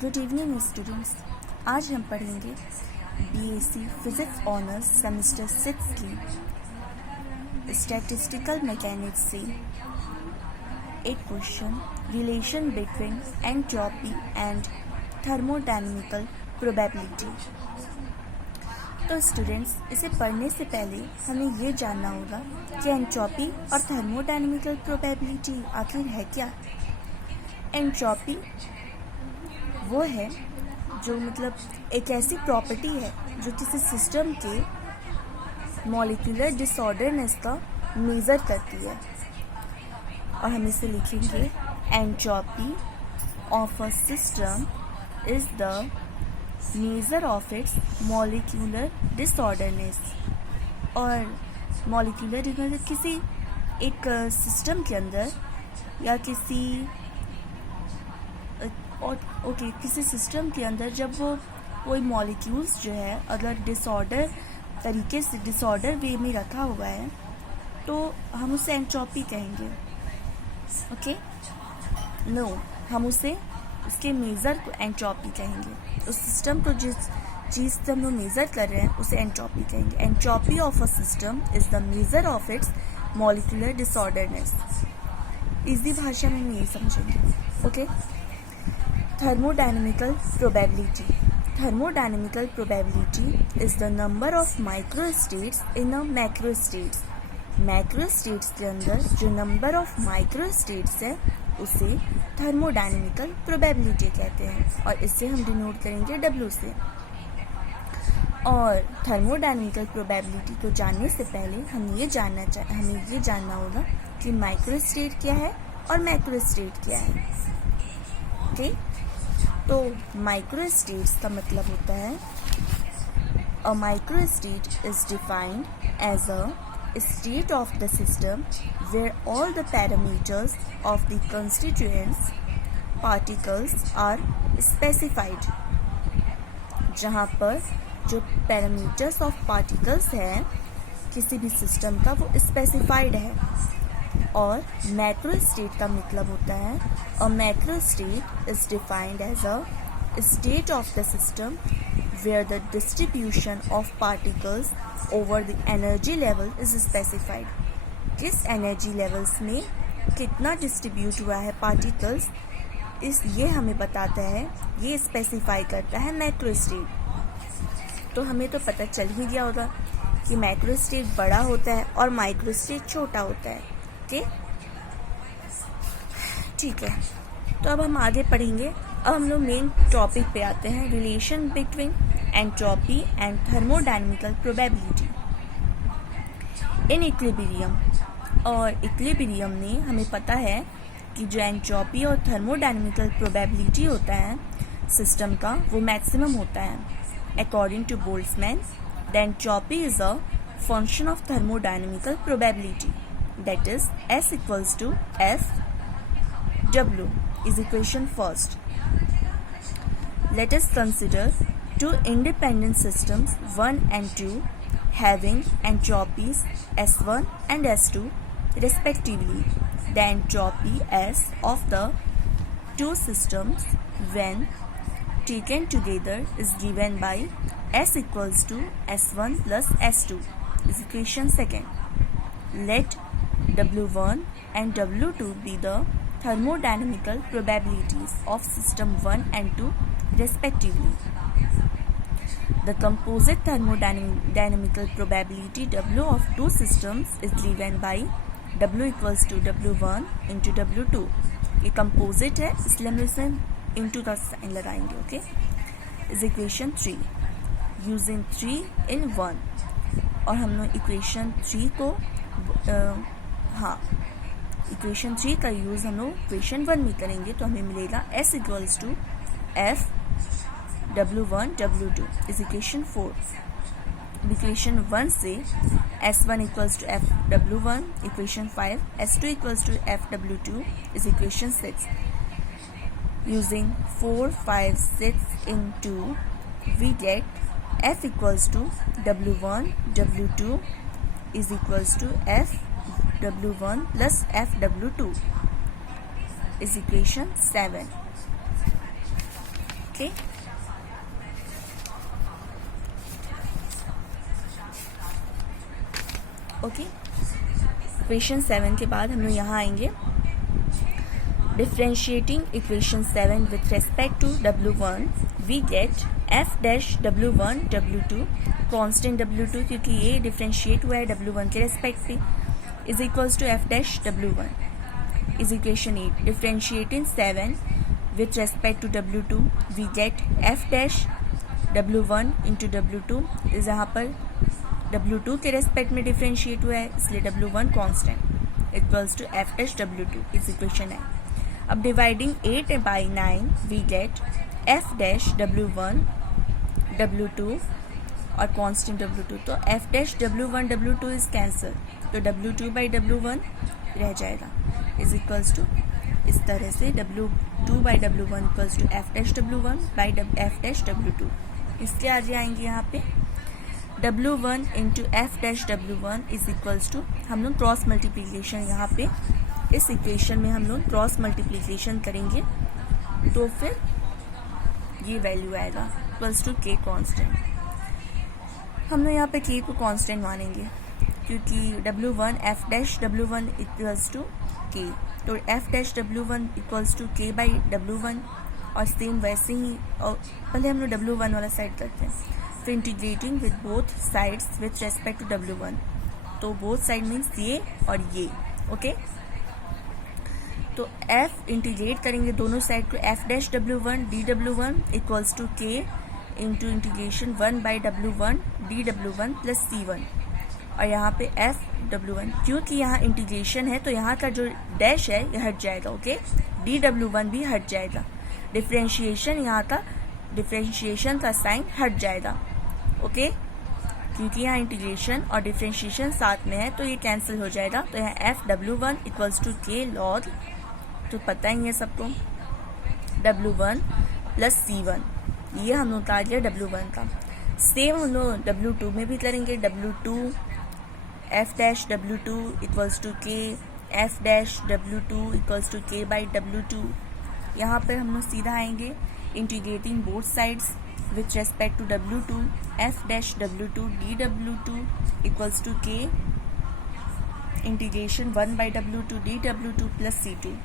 Good evening students. आज हम पढ़ेंगे बीएससी फिजिक्स ऑनर्स सेमेस्टर 6 की स्टैटिस्टिकल मैकेनिक्स से एक question, relation between entropy and thermodynamical probability. तो स्टूडेंट्स, इसे पढ़ने से पहले हमें ये जानना होगा कि एंट्रोपी और थर्मोडायनेमिकल प्रोबेबिलिटी आखिर है क्या। एंट्रोपी वो है जो एक ऐसी प्रॉपर्टी है जो किसी सिस्टम के मॉलिक्यूलर डिसऑर्डरनेस का मेज़र करती है, और हम इसे लिखेंगे entropy of a system is the measure of its molecular disorderness. और मॉलिक्यूलर किसी एक सिस्टम के अंदर या किसी सिस्टम के अंदर जब वो कोई मॉलिक्यूल्स जो है अगर डिसऑर्डर वे में रखा हुआ है तो हम उसे एंट्रोपी कहेंगे। हम उसके मेज़र को एंट्रोपी कहेंगे। उस सिस्टम को जिस चीज़ से हम लोग मेज़र कर रहे हैं उसे एंट्रोपी कहेंगे। Entropy of a system is the measure of its molecular disorderness. इसी भाषा में हम यही समझेंगे। Thermodynamical probability. Thermodynamical probability is the number of microstates in a macrostates. Macrostates के अंदर जो number of microstates है उसे thermodynamical probability कहते हैं, और इससे हम डिनोट करेंगे W से। और thermodynamical probability को जानने से पहले हमें ये जानना होगा कि माइक्रोस्टेट क्या है और मैक्रोस्टेट क्या है। तो माइक्रोस्टेट्स का मतलब होता है a microstate is defined as a state of the system where all the parameters of the constituents particles are specified. जहाँ पर जो पैरामीटर्स ऑफ पार्टिकल्स हैं किसी भी सिस्टम का वो स्पेसिफाइड है। और मैक्रो स्टेट का मतलब होता है a macro state is defined as a state of the system where the distribution of particles over the energy level is specified. किस एनर्जी लेवल्स में कितना डिस्ट्रीब्यूट हुआ है पार्टिकल्स, ये हमें बताता है, ये स्पेसिफाई करता है मैक्रो स्टेट। तो हमें तो पता चल ही गया होगा कि मैक्रो स्टेट बड़ा होता है और माइक्रो स्टेट छोटा होता है। ठीक है, तो अब हम आगे पढ़ेंगे। अब हम लोग मेन टॉपिक पे आते हैं, relation between entropy and thermodynamical probability in equilibrium. और इक्विलिब्रियम में हमें पता है कि जो एंट्रोपी और थर्मोडायनेमिकल प्रोबेबिलिटी होता है सिस्टम का वो मैक्सिमम होता है। According to Boltzmann, the entropy is a function of thermodynamical probability, that is S equals to F W is equation first. Let us consider two independent systems 1 and 2 having entropies S1 and S2 respectively. The entropy S of the two systems when taken together is given by S equals to S1 plus S2 is equation second. Let W1 and W2 be the thermodynamical probabilities of system 1 and 2 respectively. The composite thermodynamical probability W of two systems is given by W equals to W1 into W2. ये composite है इसलिए हम इसमें into का sign लगाएंगे। Okay, is equation 3 using 3 in 1। और हम लोग इक्वेशन 3 को इक्वेशन 3 का यूज़ हम लोग इक्वेशन 1 में करेंगे, तो हमें मिलेगा S equals to F W1 W2 is equation 4। Equation 1 से S1 equals to F W1 equation 5, S2 equals to F W2 is equation 6। Using 4, 5, 6 in 2 we get F equals to W1 W2 is equals to F W1 plus F W2 is equation 7. Okay, okay. Equation 7 के बाद हम लोग यहाँ आएंगे differentiating equation 7 with respect to W1 we get f dash W1 W2 constant W2 क्योंकि ये differentiate हुआ है W1 के रेस्पेक्ट पे is equals to f dash W1 is equation 8। Differentiating 7 with respect to W2 we get f dash W1 into W2 is यहाँ पर W2 के respect में डिफ्रेंशिएट हुआ है इसलिए W1 constant equals to f dash W2 is equation 9। अब dividing 8 by 9 we get f dash W1 W2 और constant W2, तो f dash W1 W2 is cancel तो W2 by W1 रह जाएगा इज इक्वल्स टू इस तरह से W2 by W1 equals to f dash W1 by f dash W2। इसके आगे आएंगे यहाँ पे W1 into f dash W1 is equals to हम लोग क्रॉस मल्टीप्लिकेशन यहाँ पे इस इक्वेशन में हम लोग क्रॉस मल्टीप्लिकेशन करेंगे तो फिर ये वैल्यू आएगा इक्वल्स टू k कांस्टेंट। हम लोग यहाँ पे k को कांस्टेंट मानेंगे क्योंकि W1 f dash W1 equals to k, तो f dash W1 equals to k by W1 और सेम वैसे ही और पहले हम लोग W1 वाला साइड करते हैं फिर integrating with both sides with respect to W1, तो बोथ साइड मीन्स ये और ये, ओके। तो f इंटीग्रेट करेंगे दोनों साइड को f dash W1 dW1 equals to k into integration 1 by W1 dW1 plus C1 और यहाँ पे f W1 क्योंकि यहाँ इंटीग्रेशन है तो यहाँ का जो डैश है ये हट जाएगा, ओके। dW1 भी हट जाएगा, डिफ्रेंशिएशन यहाँ का डिफ्रेंशिएशन का साइन हट जाएगा, ओके। क्योंकि यहाँ इंटीग्रेशन और डिफ्रेंशिएशन साथ में है तो ये कैंसिल हो जाएगा, तो यहाँ f W1 equals to k log, तो पता ही है सबको W1 प्लस C1, ये हम लोग का आ गया W1 का। सेम हम लोग W2 में भी करेंगे, W2 f dash W2 equals to k f dash W2 equals to k by W2। यहाँ पर हम लोग सीधा आएंगे integrating both sides with respect to W2 f dash W2 dW2 equals to k integration 1 by W2 dW2 plus C2।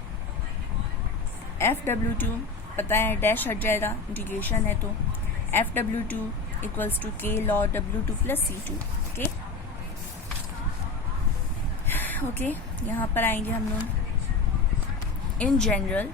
f W2 पता है dash हट जाएगा, इंटीग्रेशन है तो f W2 equals to k log W2 plus C2, okay, okay. यहाँ पर आएंगे हम लोग इन जनरल